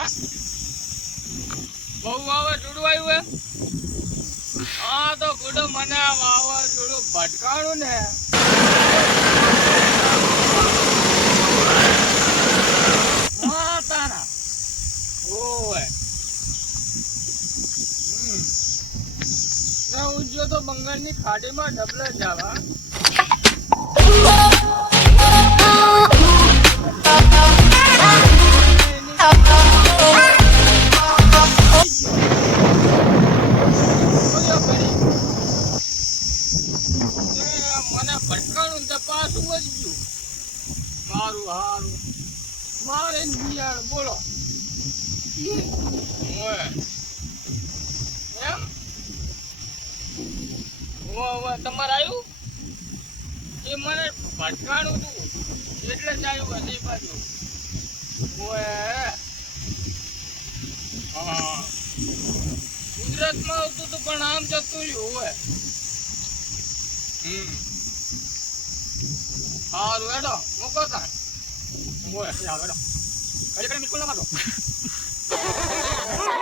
હા? બહુ વાવાઝોડું આવ્યું હે હા તો ગુડો મને વાવાઝોડું ભટકાણું ને હા તારા ઓય. ના ઉજ્જો તો બંગાળની ખાડીમાં ડબલે જવા ભટકાણું તો પાછું વધ્યું મારું હારું મારે બિયાણ બોલો. એમ? તમારે આવ્યું એ મને ભટકાણું હતું એટલે જ આવ્યું એ બાજુ હા. ગુજરાતમાં આવતું હતું પણ આમ જતું રહ્યું હોય હમ. સારું હેડો મૂકો તાર મોય હેડો એટલે બિલકુલ ના મારો.